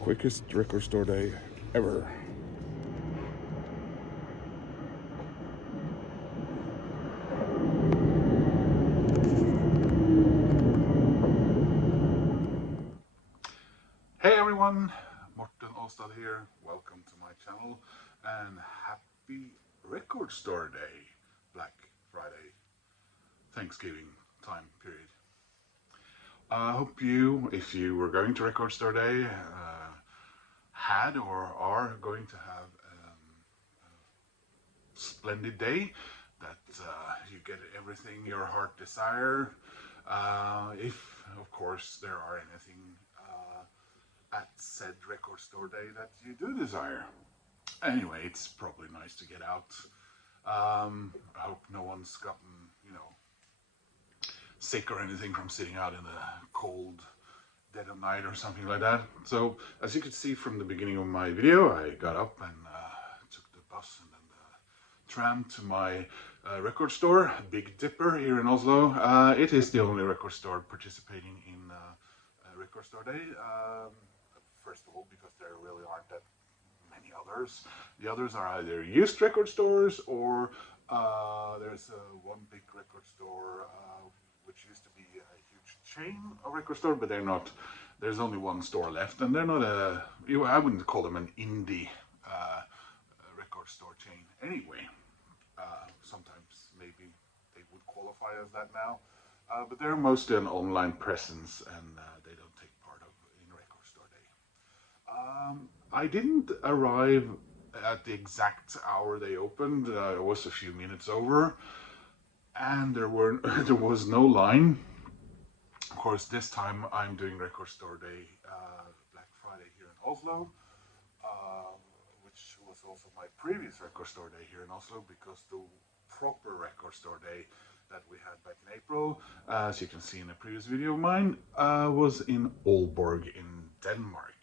Quickest record store day ever. Hey everyone, Morten Åstad here. Welcome to my channel and happy record store day. Black Friday, Thanksgiving time period. I hope you, if you were going to record store day, had or are going to have a splendid day, that you get everything your heart desire. If, of course, there are anything at said record store day that you do desire. Anyway, it's probably nice to get out. I hope no one's gotten, sick or anything from sitting out in the cold dead of night or something like that. So, as you could see from the beginning of my video, I got up and took the bus and then the tram to my record store, Big Dipper, here in Oslo. It is the only record store participating in Record Store Day. First of all, because there really aren't that many others. The others are either used record stores or there's one big record store which used to be a huge chain of record store, but they're not. There's only one store left, and they're not I wouldn't call them an indie record store chain anyway. Sometimes maybe they would qualify as that now, but they're mostly an online presence, and they don't take part in record store day. I didn't arrive at the exact hour they opened. It was a few minutes over, and there was no line. Of course, this time I'm doing Record Store Day, Black Friday here in Oslo, which was also my previous Record Store Day here in Oslo, because the proper Record Store Day that we had back in April, as you can see in a previous video of mine, was in Aalborg in Denmark.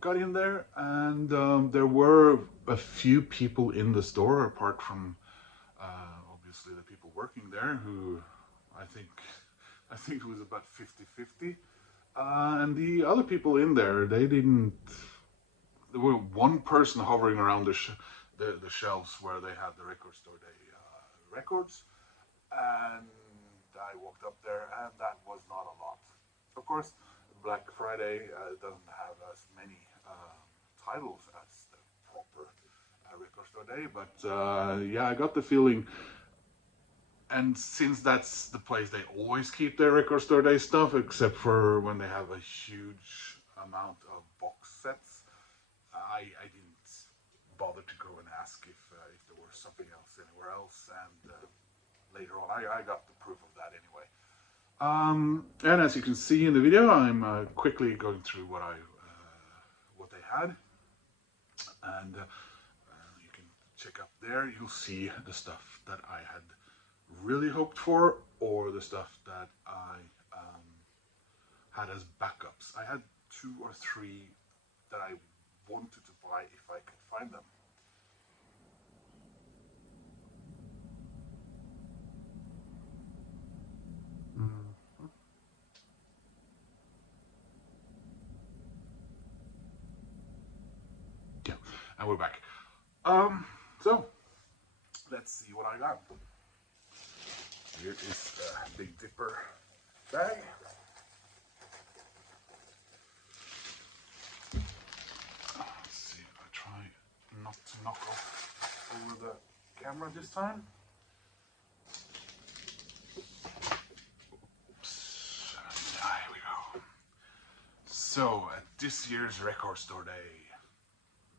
Got in there, and there were a few people in the store, apart from obviously the people working there, who I think it was about 50-50. And the other people in there, there were one person hovering around the shelves where they had the Record Store Day records, and I walked up there, and that was not a lot. Of course, Black Friday doesn't have as many titles as the proper Record Store Day, but yeah, I got the feeling, and since that's the place they always keep their Record Store Day stuff, except for when they have a huge amount of box sets, I didn't bother to go and ask if there was something else anywhere else, and later on I got the proof of that anyway. And as you can see in the video, I'm quickly going through what they had, and you can check up there. You'll see the stuff that I had really hoped for, or the stuff that I had as backups. I had 2 or 3 that I wanted to buy if I could find them. Yeah, and we're back. So let's see what I got. Here is a Big Dipper bag. Let's see, I try not to knock off over the camera this time. Oops. Here we go. So, at this year's Record Store Day,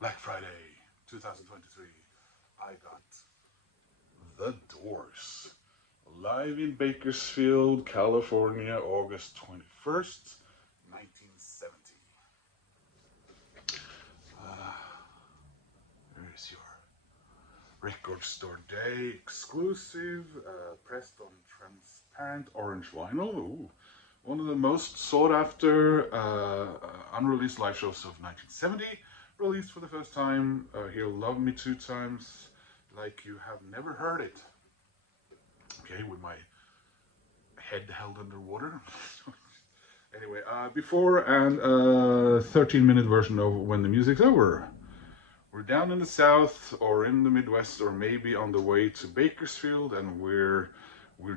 Black Friday 2023, I got The Doors. Live in Bakersfield, California, August 21st, 1970. Here is your Record Store Day exclusive, pressed on transparent orange vinyl. Ooh, one of the most sought after unreleased live shows of 1970, released for the first time. He'll Love Me 2 Times, Like You Have Never Heard It. Okay, with my head held underwater. Anyway, before and 13-minute version of When the Music's Over. We're down in the south or in the Midwest or maybe on the way to Bakersfield, and we're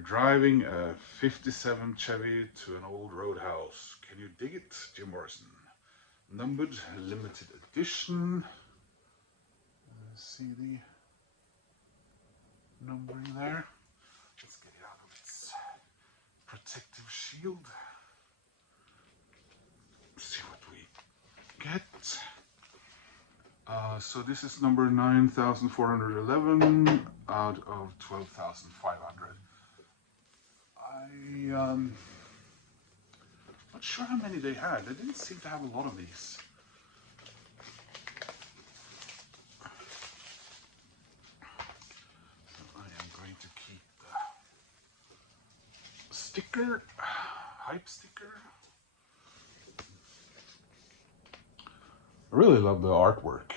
driving a 57 Chevy to an old roadhouse. Can you dig it, Jim Morrison? Numbered limited edition. See the numbering there. Let's get it out of its protective shield. See what we get. So this is number 9,411 out of 12,500. Not sure how many they had. They didn't seem to have a lot of these. So I am going to keep the sticker, hype sticker. I really love the artwork.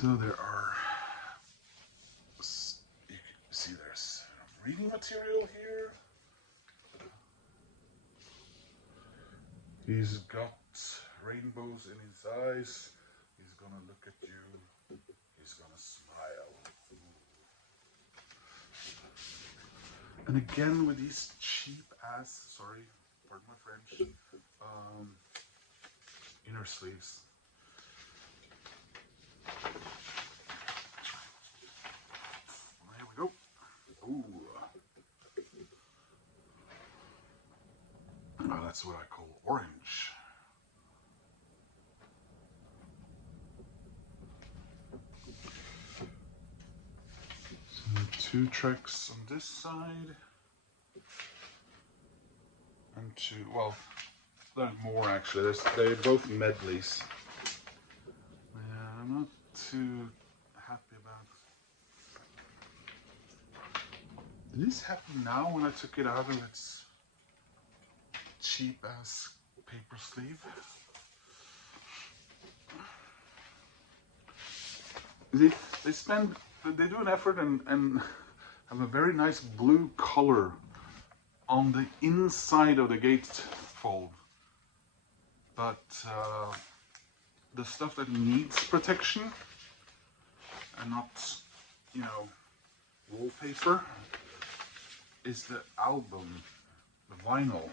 So there are, you can see there's reading material here. He's got rainbows in his eyes. He's gonna look at you. He's gonna smile. And again with these cheap ass, sorry, pardon my French, inner sleeves. There we go. Ooh. Oh, that's what I call orange. So 2 tracks on this side. And 2, well, there's more actually. They're both medleys. Yeah, I'm not too happy about. Did this happen now when I took it out of its cheap ass paper sleeve? They do an effort and have a very nice blue color on the inside of the gatefold, but the stuff that needs protection and not, you know, wallpaper is the album, the vinyl.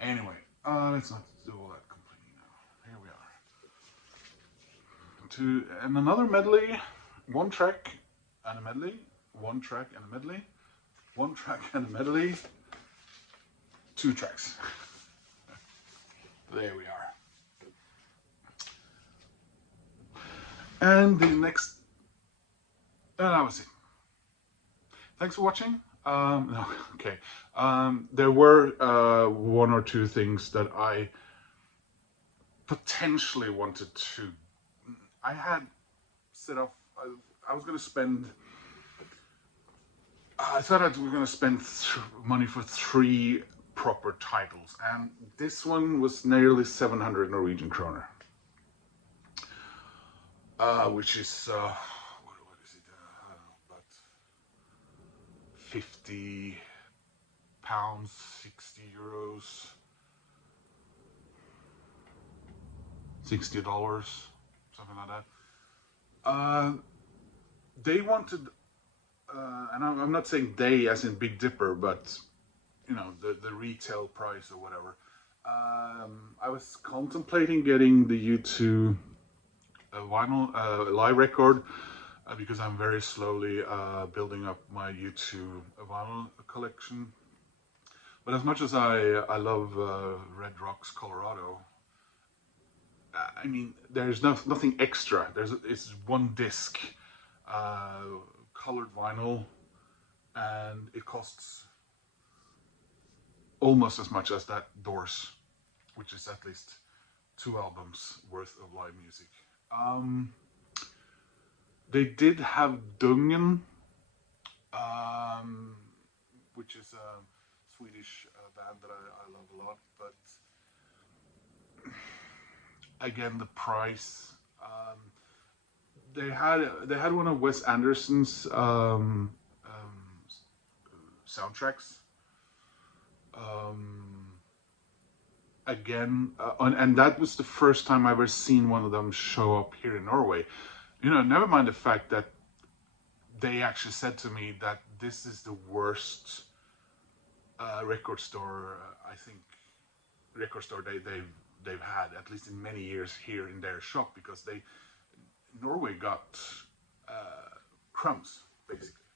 Anyway, let's not do all that complaining now. Here we are. And another medley, 1 track and a medley, 1 track and a medley, 1 track and a medley, 2 tracks. There we are. And the next, that was it. Thanks for watching. No, okay. There were 1 or 2 things that I potentially wanted to. I had set up. I was going to spend. I thought we were going to spend money for 3 proper titles, and this one was nearly 700 Norwegian kroner, which is what is it? I don't know, about 50 pounds, 60 euros, $60, something like that. They wanted, and I'm not saying they as in Big Dipper, but you know, the retail price or whatever. I was contemplating getting the U2 vinyl live record because I'm very slowly building up my U2 vinyl collection. But as much as I love Red Rocks Colorado, I mean, there's nothing extra. It's 1 disc, colored vinyl, and it costs almost as much as that Doors, which is at least 2 albums worth of live music. They did have Dungen, which is a Swedish band that I love a lot, but again, the price. they had one of Wes Anderson's soundtracks. Um, Again, and that was the first time I ever seen one of them show up here in Norway. Never mind the fact that they actually said to me that this is the worst record store, I think, record store they've had, at least in many years, here in their shop, because Norway got crumbs, basically,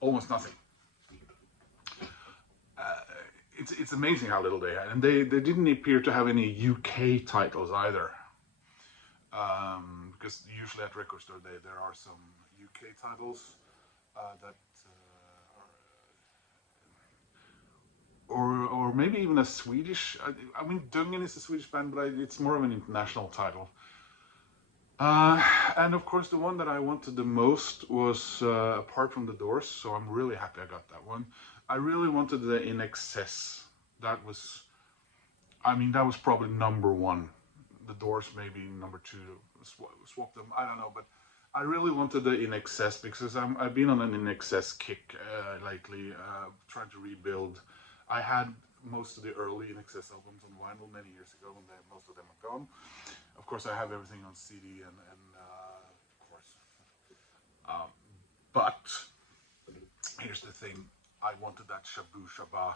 almost nothing. It's amazing how little they had, and they didn't appear to have any UK titles either. Because usually at record store there are some UK titles that or maybe even a Swedish. I mean, Dungen is a Swedish band, but it's more of an international title. And of course, the one that I wanted the most was Apart from the Doors, so I'm really happy I got that one. I really wanted the In Excess. That was, I mean, that was probably number one. The Doors maybe number two. Swap them, I don't know, but I really wanted the In Excess because I've been on an In Excess kick lately, trying to rebuild. I had most of the early In Excess albums on vinyl many years ago, and most of them are gone. Of course, I have everything on CD, and of course. But here's the thing: I wanted that Shabu Shaba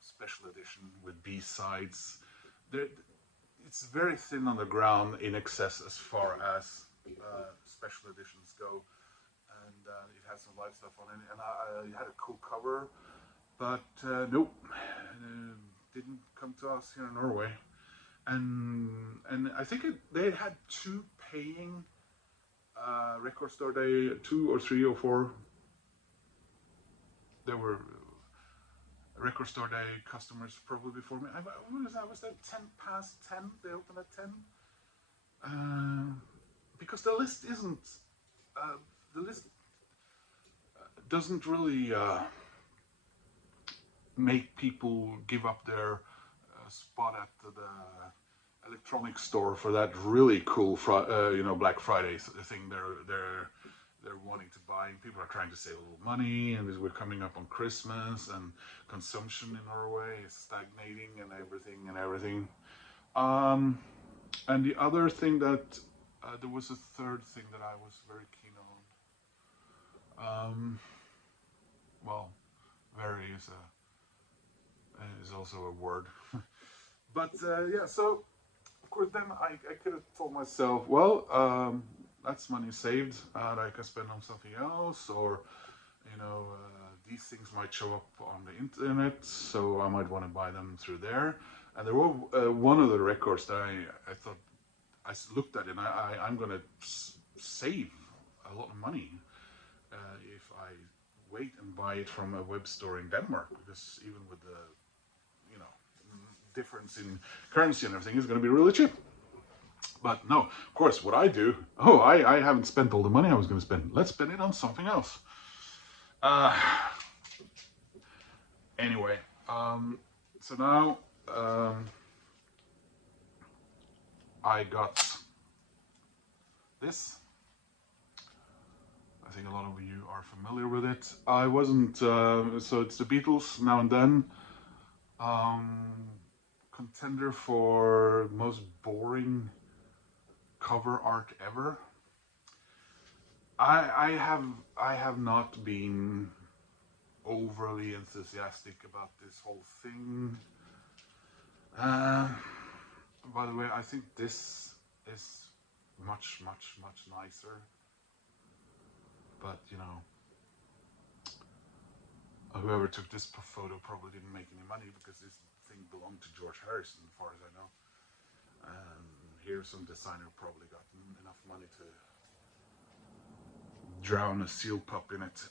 special edition with B-sides. It's very thin on the ground In Excess as far as special editions go, and it has some live stuff on it, and it had a cool cover, but nope, didn't come to us here in Norway. And I think they had two paying record store day, 2 or 3 or 4. There were record store day customers probably before me. Was that 10 past 10? They opened at 10. Because the list isn't. The list doesn't really make people give up their spot at the electronics store for that really cool Black Friday thing they're wanting to buy. And people are trying to save a little money, and we're coming up on Christmas, and consumption in Norway is stagnating and everything. And the other thing that there was a third thing that I was very keen on. Well, very is also a word. But yeah, so of course then I could have told myself, well, that's money saved that I can spend on something else, or these things might show up on the internet, so I might want to buy them through there. And there were one of the records that I thought, I looked at it, and I'm going to save a lot of money if I wait and buy it from a web store in Denmark, because even with the difference in currency and everything, is going to be really cheap. But no, of course, what I do, I haven't spent all the money I was going to spend. Let's spend it on something else. Anyway, so now I got this. I think a lot of you are familiar with it. I wasn't, so it's the Beatles, Now and Then. Contender for most boring cover art ever. I have not been overly enthusiastic about this whole thing. By the way, I think this is much nicer. But whoever took this photo probably didn't make any money, because this thing belonged to George Harrison, as far as I know. And here some designer probably got enough money to drown a seal pup in it.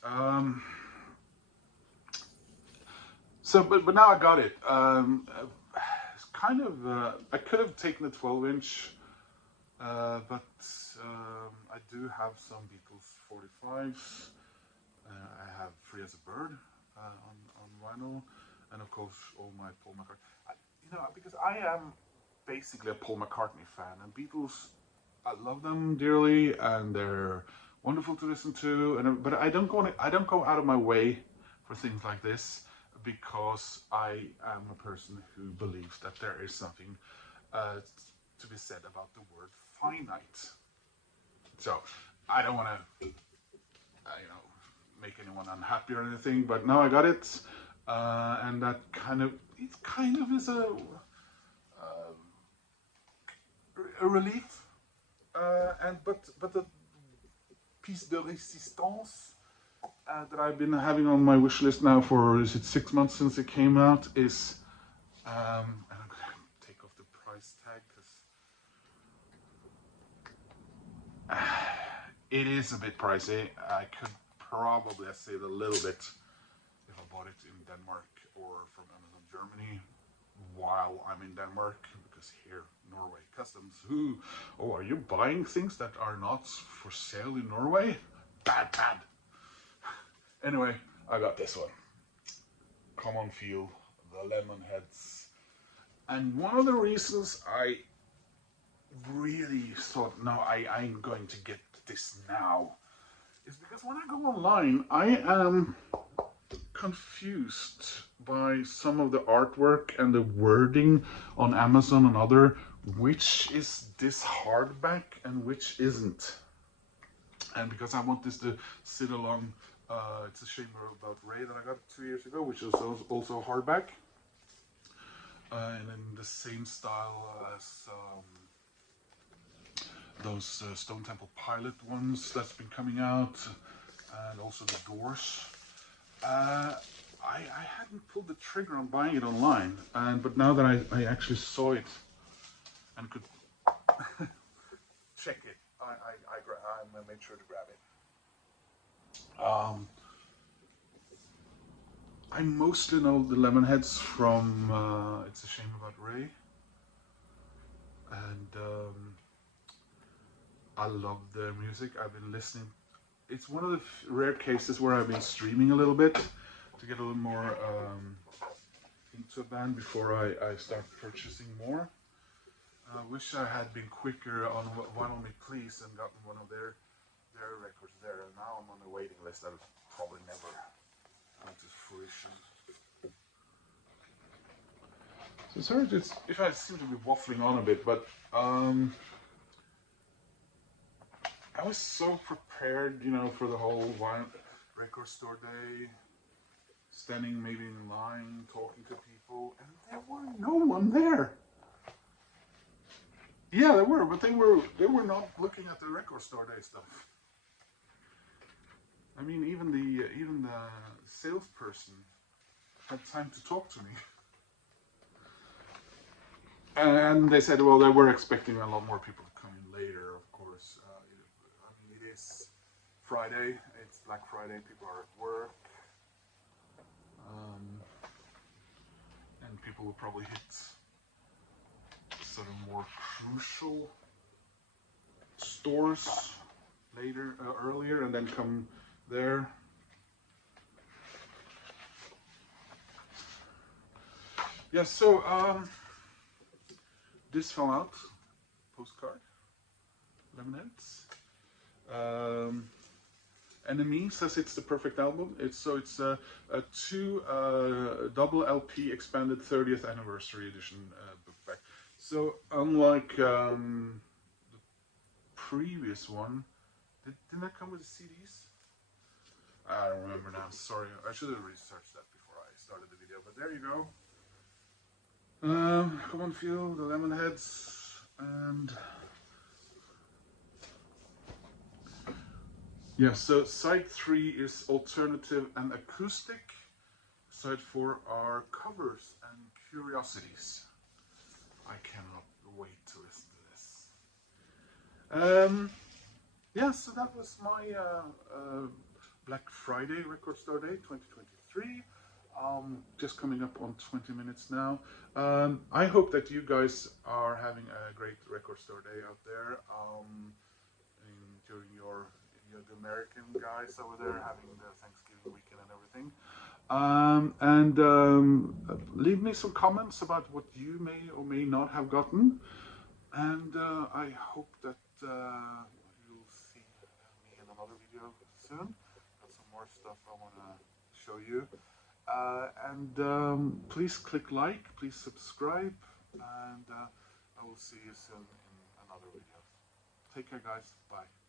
But now I got it. It's kind of, I could have taken a 12-inch, but I do have some Beatles 45s. I have Free as a Bird on vinyl, and of course all my Paul McCartney. Because I am basically a Paul McCartney fan, and Beatles I love them dearly, and they're wonderful to listen to. And but I don't go out of my way for things like this because I am a person who believes that there is something uh, to be said about the word finite. So I don't want to, make anyone unhappy or anything. But now I got it, and that kind of is a relief. And but the piece de résistance that I've been having on my wish list now for, is it 6 months since it came out, is and I'm gonna take off the price tag because it is a bit pricey. I could probably save a little bit if I bought it in Denmark or from Amazon Germany while I'm in Denmark, because here Norway customs, are you buying things that are not for sale in Norway? Bad. Anyway, I got this one. Common Feel, the lemon heads. And one of the reasons I really thought, no, I'm going to get this now, is because when I go online, I am confused by some of the artwork and the wording on Amazon and other, which is this hardback and which isn't. And because I want this to sit along, it's a shame about Ray that I got 2 years ago, which is also hardback, and in the same style as those Stone Temple Pilot ones that's been coming out, and also the Doors. I hadn't pulled the trigger on buying it online, but now that I actually saw it and could check it, I made sure to grab it. I mostly know the Lemonheads from It's a Shame About Ray, and I love their music. I've been listening. It's one of the rare cases where I've been streaming a little bit to get a little more into a band before I start purchasing more. I wish I had been quicker on Why Don't Me Please and gotten one of their records there. And now I'm on the waiting list. I would probably never come to fruition. So sorry if I seem to be waffling on a bit, but I was so prepared, for the whole record store day, standing maybe in line, talking to people, and there were no one there. Yeah, there were, but they were not looking at the record store day stuff. I mean, even the salesperson had time to talk to me. And they said, well, they were expecting a lot more people to come in later, of course. It is Friday, it's Black Friday, people are at work. And people will probably hit sort of more crucial stores earlier, and then come there. Yeah, so this fell out, postcard, Lemonheads. NME says it's the perfect album. It's a two double LP expanded 30th anniversary edition book back. So unlike the previous one, didn't that come with the CDs? I don't remember now. Sorry, I should have researched that before I started the video. But there you go. Come on, Feel, the Lemonheads, and yeah. So side 3 is alternative and acoustic. Side 4 are covers and curiosities. I cannot wait to listen to this. Yeah, so that was my Black Friday Record Store Day 2023. Just coming up on 20 minutes now. I hope that you guys are having a great Record Store Day out there. During the American guys over there having the Thanksgiving weekend and everything. Leave me some comments about what you may or may not have gotten. And I hope that you'll see me in another video soon. Got some more stuff I want to show you. Please click like, please subscribe, and I will see you soon in another video. Take care, guys. Bye.